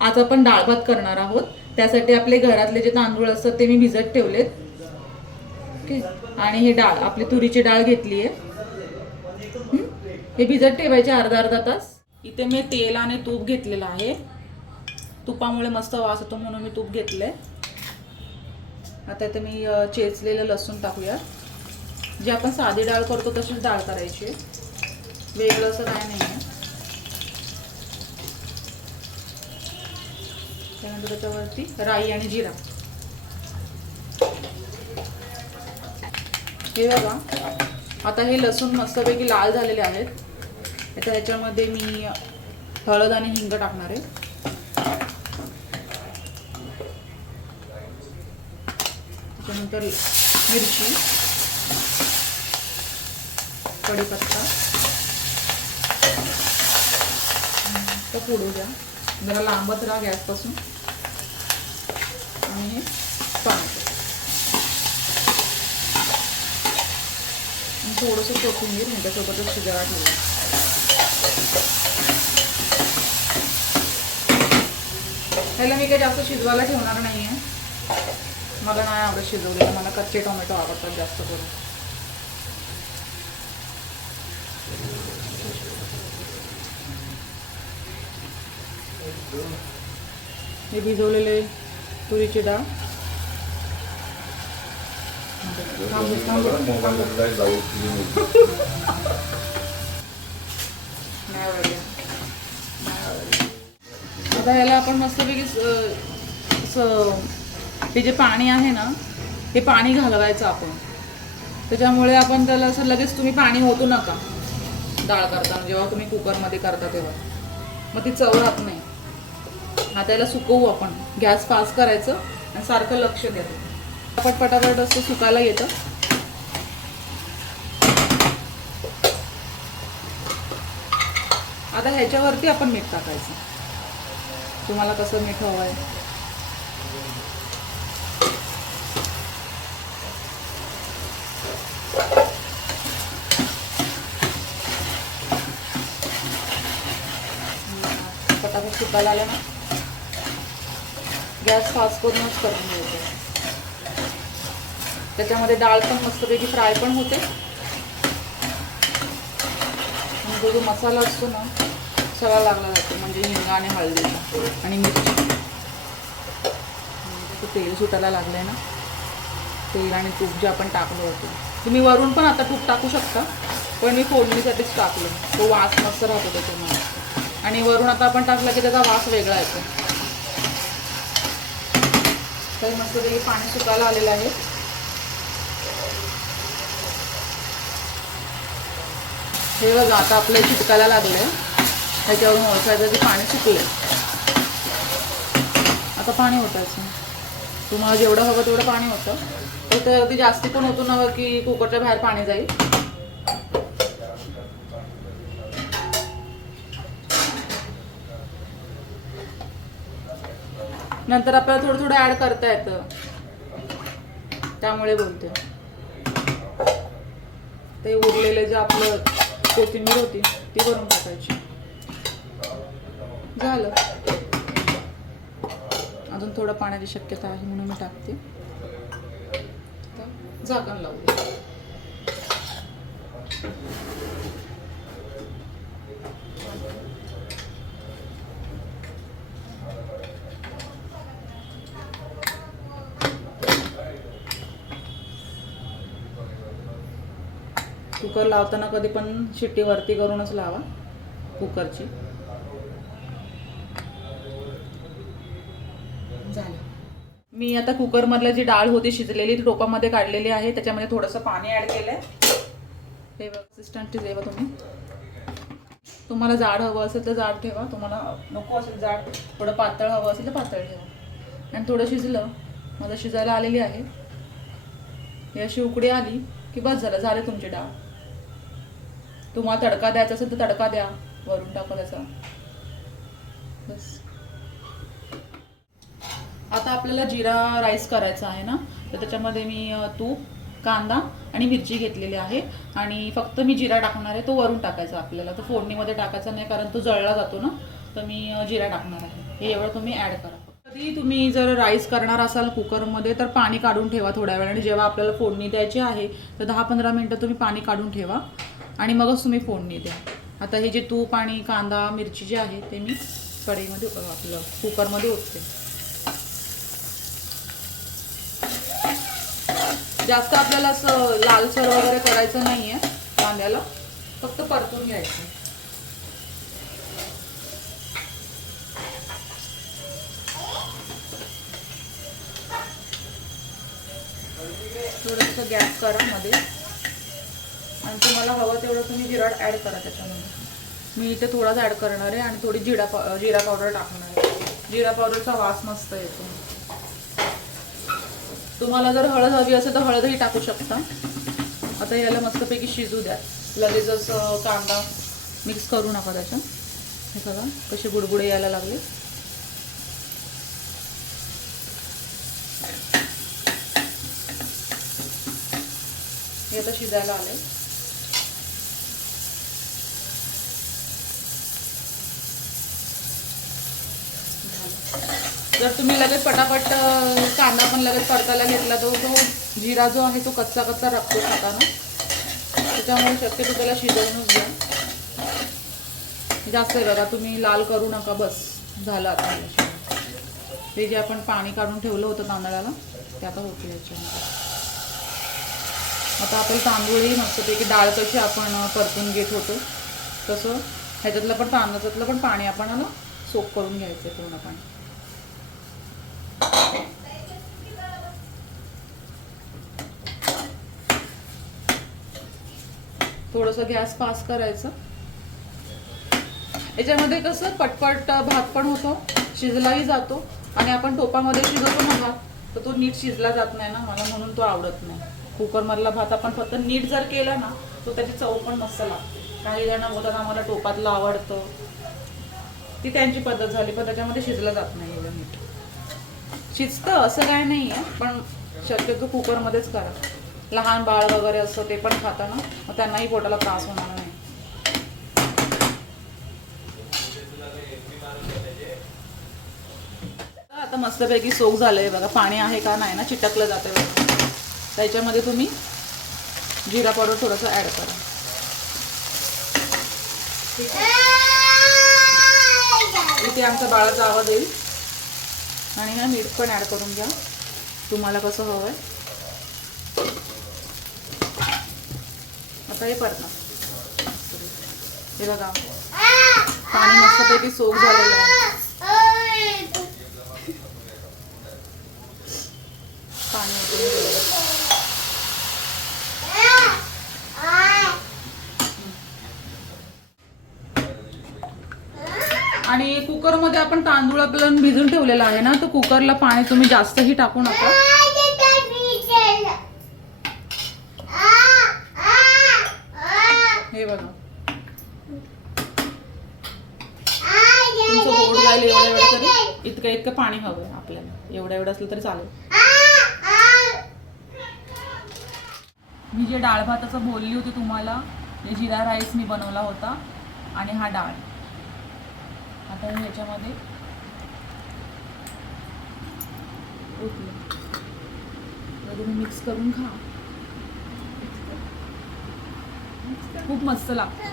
आज आपण डाळ भात करणार आहोत. त्यासाठी आपले घरातले जे तांदूळ असतात ते मी भिजत ठेवलेत. ओके? आणि हे डाळ आपली तुरीची डाळ घेतली आहे हे भिजत ठेवायचे अर्धा अर्धा तास. इथे मी तेल आणि तूप घेतलेलं आहे. तुपामुळे मस्त वास होतो म्हणून मी तूप घेतलं आहे आता इथे मी चेचलेलं लसूण टाकूया जे आपण साधी डाळ करतो तशीच डाळ करायची. आहे. वेगळं असं काय नाही आहे त्यानंतर त्याच्यावरती राई आणि जिरा. हे बघा आता हे लसूण मस्तपैकी लाल झालेले आहेत. आता ह्याच्यामध्ये मी हळद आणि हिंग टाकणार आहे. त्याच्यानंतर मिरची कढीपत्ता. तर फोडू द्या जरा लांबच राहा गॅसपासून. आणि हे पाणी थोडंसं कोथिंबीर ह्याच्यासोबतच शिजायला ठेवू ह्याला मी काही जास्त शिजवायला ठेवणार नाही आहे मला नाही आवडत शिजवलेलं. मला कच्चे टोमॅटो आवडतात जास्त करून. हे भिजवलेले तुरीची डाळ. नाही आता ह्याला आपण मस्तपैकी हे जे पाणी आहे ना हे पाणी घालवायचं आपण. त्याच्यामुळे आपण त्याला असं लगेच तुम्ही पाणी होतो नका. डाळ करताना जेव्हा तुम्ही कुकरमध्ये करता तेव्हा. मग ती चव राहत नाही. आता याला सुकवू आपण. गॅस फास्ट करायचं आणि सारखं लक्ष द्यायचं पटापट पटापट असं सुकायला येतं. आता ह्याच्यावरती आपण मीठ टाकायचं. तुम्हाला कसं मीठ हवं आहे. पटापट सुकायला आलं ना. गॅस फास्ट करूनच करून घ्यायचं त्याच्यामध्ये डाळ पण मस्तपैकी फ्राय पण होते. जो जो मसाला असतो ना सगळा लागला जातो म्हणजे हिंगा आणि हळदी आणि मिरची. म्हणजे ते तेल सुटायला लागलं आहे ना. तेल आणि तूप जे आपण टाकलं होतं. तुम्ही वरून पण आता तूप टाकू शकता पण मी फोडणीसाठीच टाकलं. तो वास मस्त राहतो त्याच्यामुळे आणि वरून आता आपण टाकलं की त्याचा वास वेगळा येतो. तर मस्त पाणी सुकायला आलेलं आहे. हे बघा आता आपलं चिटकायला लागलंय. त्याच्यावरून ओळखायचं ते पाणी सुकलंय. आता पाणी होतायचं तुम्हाला जेवढं हवं तेवढं पाणी होतं तर ते अगदी जास्ती पण होतो ना की कुकरच्या बाहेर पाणी जाईल. नंतर आपल्याला थोडं थोडं ऍड करता येतं. त्यामुळे बोलते ते उरलेले जे आपलं कोथिंबीर होती ती भरून टाकायची. झालं. अजून थोडं पाण्याची शक्यता आहे म्हणून मी टाकते. झाकण लावू कुकर लावताना कधी पण शिट्टी वरती करूनच लावा कुकरची. झालं. मी आता कुकरमधलं जी डाळ होती शिजलेली ती टोपामध्ये काढलेली आहे. त्याच्यामध्ये थोडंसं पाणी ॲड केलं आहे हे जेव्हा तुम्ही. तुम्हाला जाड हवं असेल तर जाड ठेवा. तुम्हाला नको असेल जाड थोडं पातळ हवं असेल तर पातळ ठेवा. आणि थोडं शिजलं माझं शिजायला आलेली आहे. ही अशी उकडी आली की बस झालं. झाले तुमची डाळ. तुम्हाला तडका द्यायचा असेल तर तडका द्या. वरून टाका त्याचा. बस. आता आपल्याला जिरा राईस करायचा आहे ना? तर त्याच्यामध्ये मी तूप कांदा आणि मिरची घेतलेली आहे. आणि फक्त मी जिरा टाकणार आहे तो वरून टाकायचा आपल्याला. तो फोडणीमध्ये टाकायचा नाही कारण तो जळला जातो ना? तर मी जिरा टाकणार आहे. हे एवढं तुम्ही ॲड करा. कधी तुम्ही जर राईस करणार असाल कुकरमध्ये तर पाणी काढून ठेवा थोड्या वेळाने. जेव्हा आपल्याला फोडणी द्यायची आहे तर दहा पंधरा मिनटं तुम्ही पाणी काढून ठेवा. आणि मगच तुम्ही फोडणी द्या. आता हे जे तूप आणि कांदा मिरची जे आहे ते मी कढईमध्ये आपलं कुकरमध्ये ओतते. जास्त आपल्याला असं लालसर वगैरे करायचं नाही आहे कांद्याला फक्त परतून घ्यायचं. थोडंसं गॅस करा मध्ये. आणि तुम्हाला हवं तेवढं तुम्ही जिराड ॲड करा त्याच्यामध्ये. मी इथे थोडाच ॲड करणार आहे आणि थोडी जिरा पाव जिरा पावडर टाकणार आहे. जिरा पावडरचा वास मस्त येतो. तुम्हाला जर हळद हवी असेल तर हळदही टाकू शकता. आता याला मस्तपैकी शिजू द्या. लगेचच कांदा मिक्स करू नका त्याच्या हे बघा कसे बुडबुडे यायला लागले. हे आता शिजायला आले जर तुम्ही लगेच पटापट कांदा पण लगेच परतायला घेतला तर तो जिरा जो आहे तो कच्चा कच्चा राखतो खाताना त्याच्यामुळे शक्यतो त्याला शिजवूनच घ्या. जास्त आहे बघा तुम्ही लाल करू नका बस. झालं आता ते जे आपण पाणी काढून ठेवलं होतं तांदळाला ते आता होते याच्यामध्ये. आता आपण तांदूळही मस्तपैकी डाळ कशी आपण परतून घेत होतो तसं ह्याच्यातलं पण तांदळातलं पण पाणी आपण ना सोप करून घ्यायचं आहे पूर्ण पाणी थोडंसं गॅस पास करायचं. याच्यामध्ये कसं पटपट भात पण होतो शिजलाही जातो आणि आपण टोपामध्ये शिजवतो ना भात तर तो नीट शिजला जात नाही ना मला म्हणून तो आवडत नाही. कुकरमधला भात आपण फक्त नीट जर केला ना तो त्याची चव पण मस्त लागते. काही जण बोलतात आम्हाला टोपातलं आवडतं. ती त्यांची पद्धत झाली पण त्याच्यामध्ये शिजलं जात नाही एवढं नीट. शिजतं असं काय नाही आहे पण शक्यतो कुकरमध्येच करा. लहान बाळ वगैरे असतं ते पण खाताना मग त्यांनाही पोटाला त्रास होणार नाही. आता मस्तपैकी सोक झालंय बघा पाणी आहे का नाही ना चिटकलं जातं बघा. त्याच्यामध्ये तुम्ही जिरा पावडर थोडंसं ॲड करा. इथे आमचा बाळाचा आवाज येईल. आणि ना मीठ पण ॲड करून घ्या. तुम्हाला कसं हवं आहे हे परत हे बघा. पाणी मस्तपैकी सोक झालेलं आहे. पाणी आणि कुकरमध्ये आपण तांदूळ आपल्याला भिजून ठेवलेला आहे ना तर कुकरला पाणी तुम्ही जास्तही टाकू नका हे बघा जाईल एवढं एवढं तरी? इतकं इतकं पाणी हवं आपल्याला. एवढं एवढं असलं तरी चालेल. मी जे डाळ भाताचं बोलली होती तुम्हाला हे जिरा राईस मी बनवला होता आणि हा डाळ. आता हे ह्याच्यामध्ये ओके. तुम्ही मिक्स करून खा. खूप मस्त लागतं.